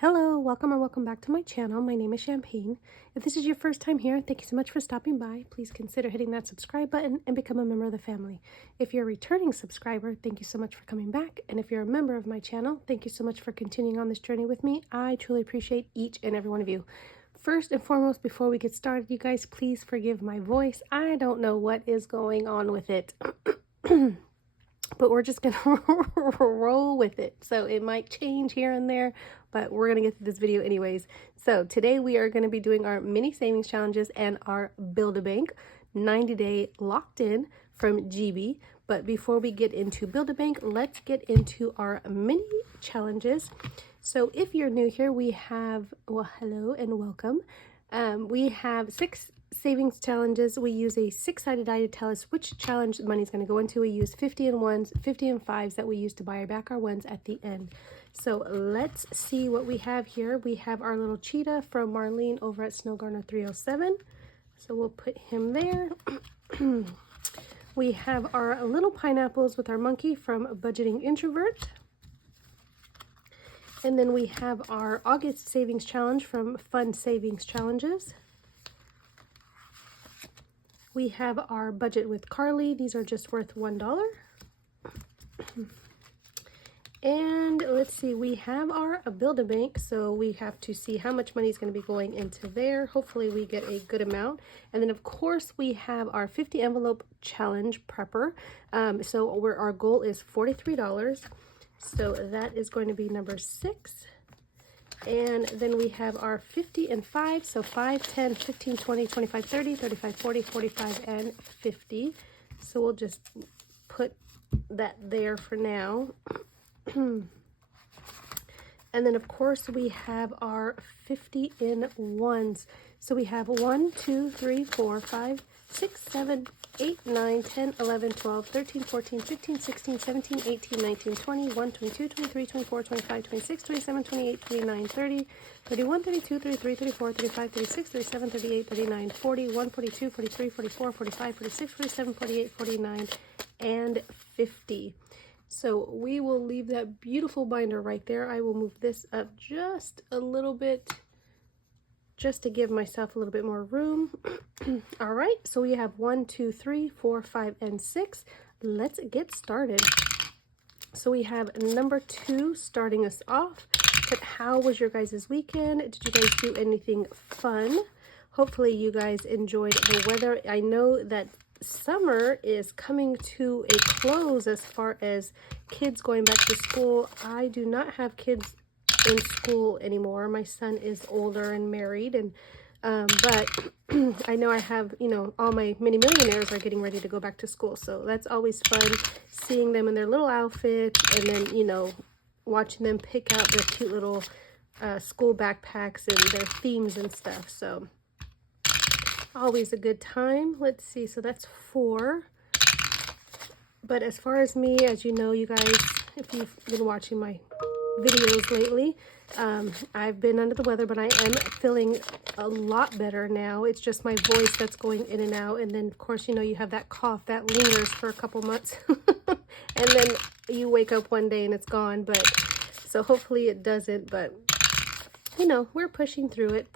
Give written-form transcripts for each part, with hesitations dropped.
Hello, welcome or welcome back to my channel. My name is Champagne. If this is your first time here, thank you so much for stopping by. Please consider hitting that subscribe button and become a member of the family. If you're a returning subscriber, thank you so much for coming back. And if you're a member of my channel, thank you so much for continuing on this journey with me. I truly appreciate each and every one of you. First and foremost, before we get started, you guys, please forgive my voice. I don't know what is going on with it. But we're just gonna roll with it. So it might change here and there, but we're gonna get through this video anyways. So today we are gonna be doing our mini savings challenges and our Build-A-Bank 90-day locked in from GB. But before we get into Build-A-Bank, let's get into our mini challenges. So if you're new here, we have, well, hello and welcome. We have 6 savings challenges. We use a 6-sided die to tell us which challenge the money is going to go into. We use 50 and 1s, 50 and 5s that we use to buy back our 1s at the end. So let's see what we have here. We have our little cheetah from Marlene over at Snowgarner 307. So we'll put him there. We have our little pineapples with our monkey from Budgeting Introvert. And then we have our August savings challenge from Fun Savings Challenges. We have our budget with Carly. These are just worth $1. And let's see, we have our Build-A-Bank, so we have to see how much money is going to be going into there. Hopefully we get a good amount. And then of course we have our 50 envelope challenge prepper. So our goal is $43. So that is going to be number 6. And then we have our 50 and 5, so 5, 10, 15, 20, 25, 30, 35, 40, 45, and 50. So we'll just put that there for now. And then of course we have our 50 in 1s. So we have 1, 2, 3, 4, 5, 6, 7, 8, 9, 10, 11, 12, 13, 14, 15, 16, 17, 18, 19, 20, 21, 22, 23, 24, 25, 26, 27, 28, 29, 30, 31, 32, 33, 34, 35, 36, 37, 38, 39, 40, 41, 42, 43, 44, 45, 46, 47, 48, 49, and 50. So we will leave that beautiful binder right there. I will move this up just a little bit, just to give myself a little bit more room. All right, so we have 1, 2, 3, 4, 5, and 6. Let's get started. So we have number 2 starting us off. But how was your guys' weekend? Did you guys do anything fun? Hopefully you guys enjoyed the weather. I know that summer is coming to a close as far as kids going back to school. I do not have kids in school anymore. My son is older and married, and but I know I have, you know, all my mini millionaires are getting ready to go back to school, so that's always fun, seeing them in their little outfits, and then, you know, watching them pick out their cute little school backpacks and their themes and stuff. So always a good time. Let's see, so that's 4. But as far as me, as you know, you guys, if you've been watching my videos lately, I've been under the weather, but I am feeling a lot better now. It's just my voice that's going in and out, and then of course, you know, you have that cough that lingers for a couple months and then you wake up one day and it's gone. But so hopefully it doesn't, but you know, we're pushing through it.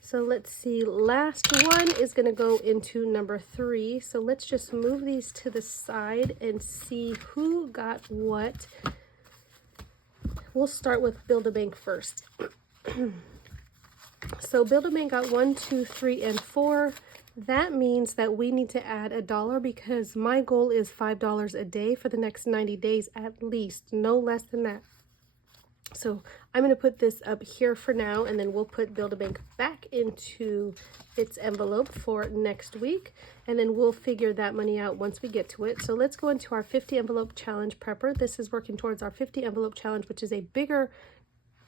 So let's see, last one is going to go into number 3. So let's just move these to the side and see who got what. We'll start with Build-A-Bank first. So Build-A-Bank got 1, 2, 3, and 4. That means that we need to add $1 because my goal is $5 a day for the next 90 days at least, no less than that. So I'm going to put this up here for now, and then we'll put Build-A-Bank back into its envelope for next week, and then we'll figure that money out once we get to it. So let's go into our 50 envelope challenge prepper. This is working towards our 50 envelope challenge, which is a bigger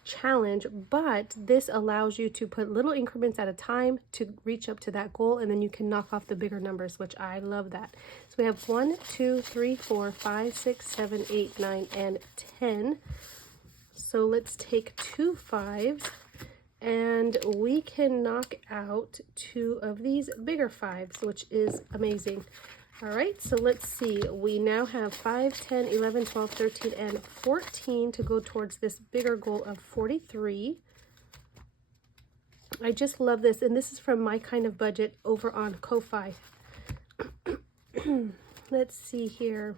challenge, but this allows you to put little increments at a time to reach up to that goal, and then you can knock off the bigger numbers, which I love that. So we have 1, 2, 3, 4, 5, 6, 7, 8, 9, and 10. So let's take 2 5s, and we can knock out 2 of these bigger 5s, which is amazing. All right, so let's see. We now have 5, 10, 11, 12, 13, and 14 to go towards this bigger goal of 43. I just love this, and this is from My Kind of Budget over on Ko-Fi. Let's see here.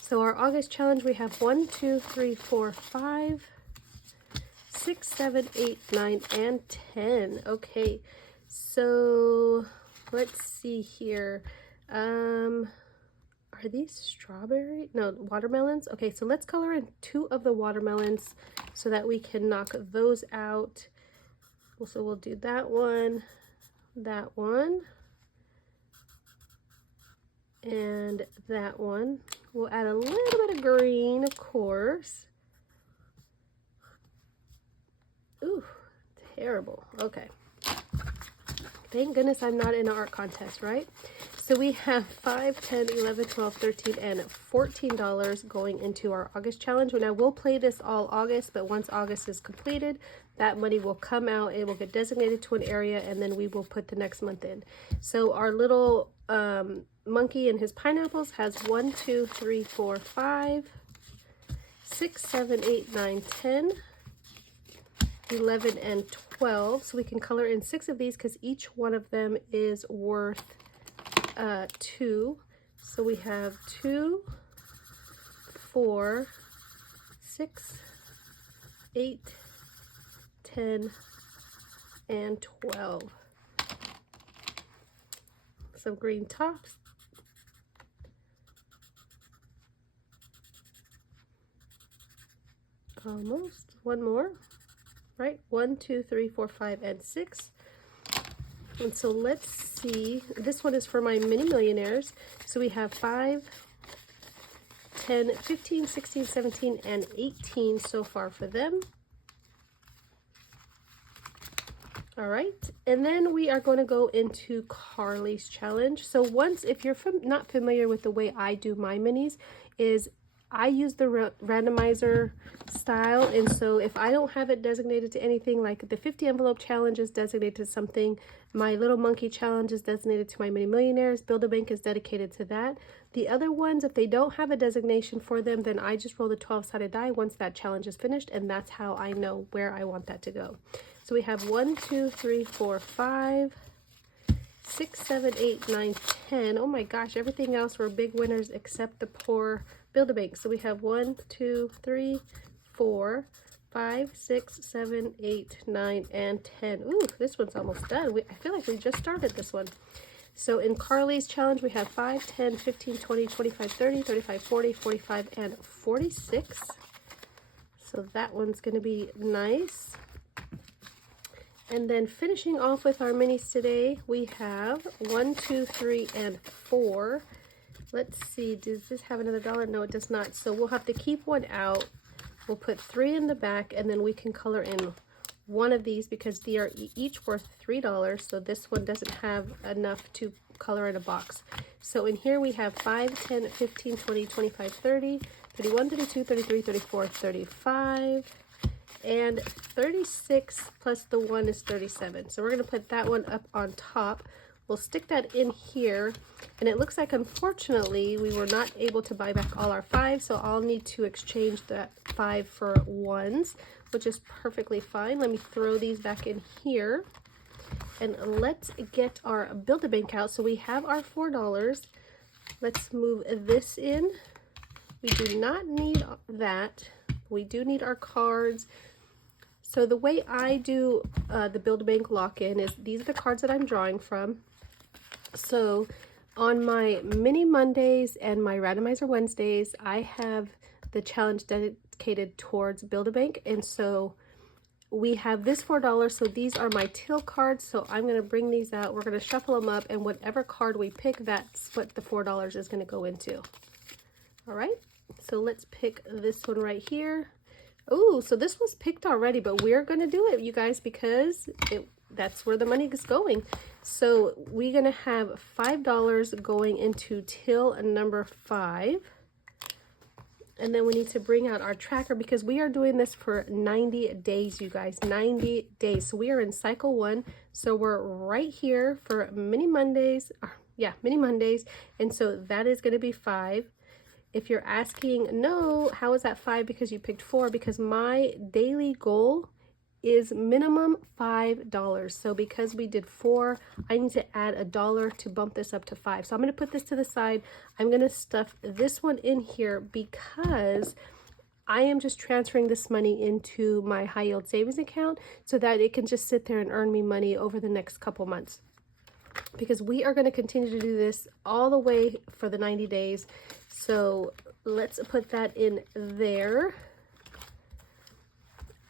So our August challenge, we have 1, 2, 3, 4, 5, 6, 7, 8, 9, and 10. Okay, so let's see here. Are these strawberry? No, watermelons. Okay, so let's color in 2 of the watermelons so that we can knock those out. So we'll do that one, and that one. We'll add a little bit of green, of course. Ooh, terrible. Okay. Thank goodness I'm not in an art contest, right? So we have 5, 10, 11, 12, 13, and $14 going into our August challenge. And I will play this all August, but once August is completed, that money will come out. It will get designated to an area, and then we will put the next month in. So our little monkey and his pineapples has 1, 2, 3, 4, 5, 6, 7, 8, 9, 10, 11, and 12. So we can color in 6 of these because each one of them is worth 2. So we have 2, 4, 6, 8, 10, and 12. Some green tops. Almost. One more. Right? 1, 2, 3, 4, 5, and 6. And so let's see. This one is for my mini millionaires. So we have 5, 10, 15, 16, 17, and 18 so far for them. All right, and then we are going to go into Carly's challenge. So once, if you're not familiar with the way I do my minis, is I use the randomizer style. And so if I don't have it designated to anything, like the 50 envelope challenge is designated to something, my little monkey challenge is designated to my mini millionaires, Build-A-Bank is dedicated to that. The other ones, if they don't have a designation for them, then I just roll the 12-sided die once that challenge is finished, and that's how I know where I want that to go. So we have 1, 2, 3, 4, 5, 6, 7, 8, 9, 10. Oh my gosh, everything else were big winners except the poor Build-A-Bank. So we have 1, 2, 3, 4, 5, 6, 7, 8, 9, and 10. Ooh, this one's almost done. I feel like we just started this one. So in Carly's challenge, we have 5, 10, 15, 20, 25, 30, 35, 40, 45, and 46. So that one's going to be nice. And then finishing off with our minis today, we have 1, 2, 3, and 4. Let's see, does this have another dollar? No, it does not. So we'll have to keep one out. We'll put 3 in the back, and then we can color in one of these because they are each worth $3. So this one doesn't have enough to color in a box. So in here we have 5, 10, 15, 20, 25, 30, 31, 32, 33, 34, 35. And 36 plus the 1 is 37. So we're going to put that one up on top. We'll stick that in here. And it looks like, unfortunately, we were not able to buy back all our 5. So I'll need to exchange that 5 for 1s, which is perfectly fine. Let me throw these back in here. And let's get our Build-A-Bank out. So we have our $4. Let's move this in. We do not need that. We do need our cards. So the way I do the Build-A-Bank lock-in is these are the cards that I'm drawing from. So on my mini Mondays and my randomizer Wednesdays, I have the challenge dedicated towards Build-A-Bank. And so we have this $4. So these are my teal cards. So I'm going to bring these out. We're going to shuffle them up. And whatever card we pick, that's what the $4 is going to go into. All right. So let's pick this one right here. Oh, so this was picked already, but we're going to do it, you guys, because that's where the money is going. So we're going to have $5 going into till number 5. And then we need to bring out our tracker because we are doing this for 90 days, you guys, 90 days. So we are in cycle 1. So we're right here for mini Mondays, mini Mondays. And so that is going to be 5. If you're asking, no, how is that 5 because you picked 4? Because my daily goal is minimum $5. So because we did 4, I need to add $1 to bump this up to 5. So I'm going to put this to the side. I'm going to stuff this one in here because I am just transferring this money into my high yield savings account so that it can just sit there and earn me money over the next couple months. Because we are going to continue to do this all the way for the 90 days. So let's put that in there.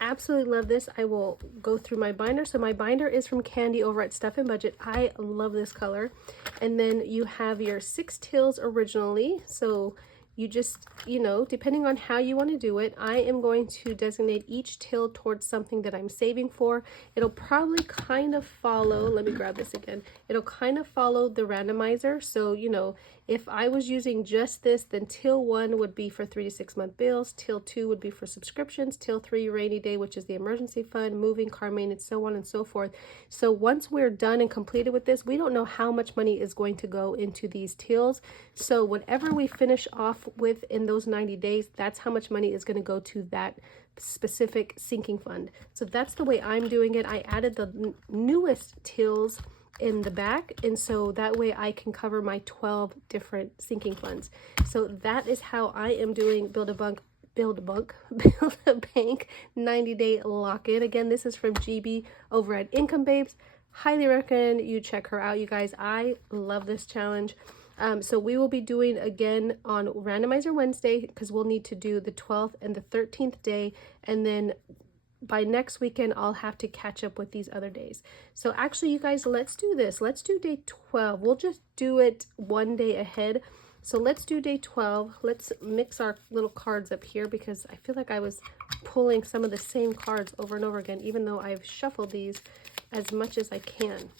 Absolutely love this. I will go through my binder. So my binder is from Candy over at Stuff and Budget. I love this color. And then you have your 6 tills originally. So you just, you know, depending on how you want to do it, I am going to designate each till towards something that I'm saving for. It'll probably kind of follow, let me grab this again. It'll kind of follow the randomizer. So, you know, if I was using just this, then till 1 would be for 3 to 6 month bills. Till 2 would be for subscriptions. Till 3, rainy day, which is the emergency fund, moving, car maintenance, so on and so forth. So once we're done and completed with this, we don't know how much money is going to go into these tills. So whatever we finish off with in those 90 days, that's how much money is going to go to that specific sinking fund. So that's the way I'm doing it. I added the newest tills in the back, and so that way I can cover my 12 different sinking funds. So that is how I am doing build a bank 90-day lock-in. Again, this is from GB over at Income Babes. Highly recommend you check her out, you guys. I love this challenge. So we will be doing again on Randomizer Wednesday because we'll need to do the 12th and the 13th day, and then by next weekend I'll have to catch up with these other days. So actually, you guys, let's do this. Let's do day 12. We'll just do it one day ahead. So let's do day 12. Let's mix our little cards up here because I feel like I was pulling some of the same cards over and over again, even though I've shuffled these as much as I can.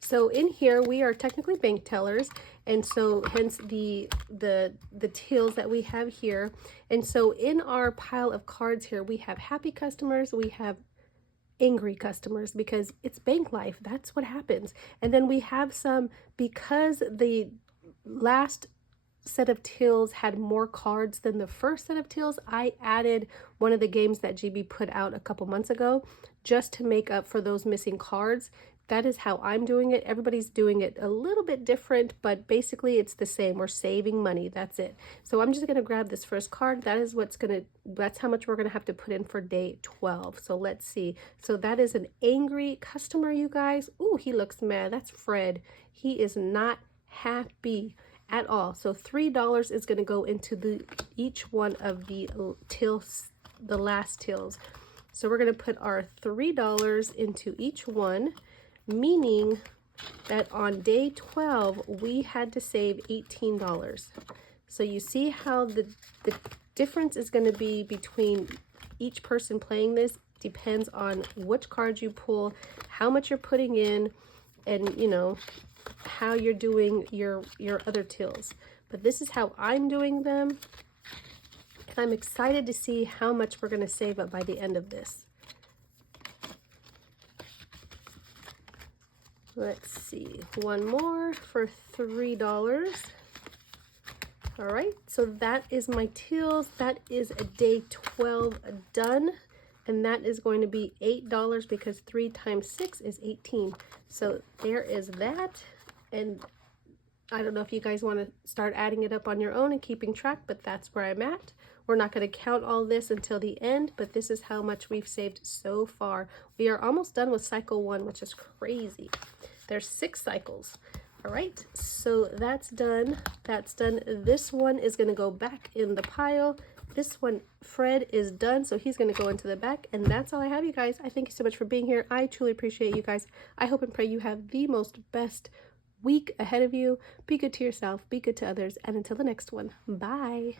So in here we are technically bank tellers, and so hence the tills that we have here. And so in our pile of cards here, we have happy customers, we have angry customers, because it's bank life. That's what happens. And then we have some, because the last set of tills had more cards than the first set of tills, I added one of the games that GB put out a couple months ago just to make up for those missing cards. That is how I'm doing it. Everybody's doing it a little bit different, but basically it's the same. We're saving money. That's it. So I'm just going to grab this first card. That's how much we're going to have to put in for day 12. So let's see. So that is an angry customer, you guys. Ooh, he looks mad. That's Fred. He is not happy at all. So $3 is going to go into each one of the tills, the last tills. So we're going to put our $3 into each one, meaning that on day 12 we had to save $18. So you see how the difference is going to be between each person playing this. Depends on which cards you pull, how much you're putting in, and you know how you're doing your other tills. But this is how I'm doing them, and I'm excited to see how much we're going to save up by the end of this. Let's see, one more for $3. All right, so that is my tills. That is a day 12 done, and that is going to be $8 because 3 times 6 is 18. So there is that, and I don't know if you guys want to start adding it up on your own and keeping track, but that's where I'm at. We're not going to count all this until the end, but this is how much we've saved so far. We are almost done with cycle 1, which is crazy. There's 6 cycles. All right, so that's done. That's done. This one is going to go back in the pile. This one, Fred, is done, so he's going to go into the back. And that's all I have, you guys. I thank you so much for being here. I truly appreciate you guys. I hope and pray you have the most best week ahead of you. Be good to yourself. Be good to others. And until the next one, bye.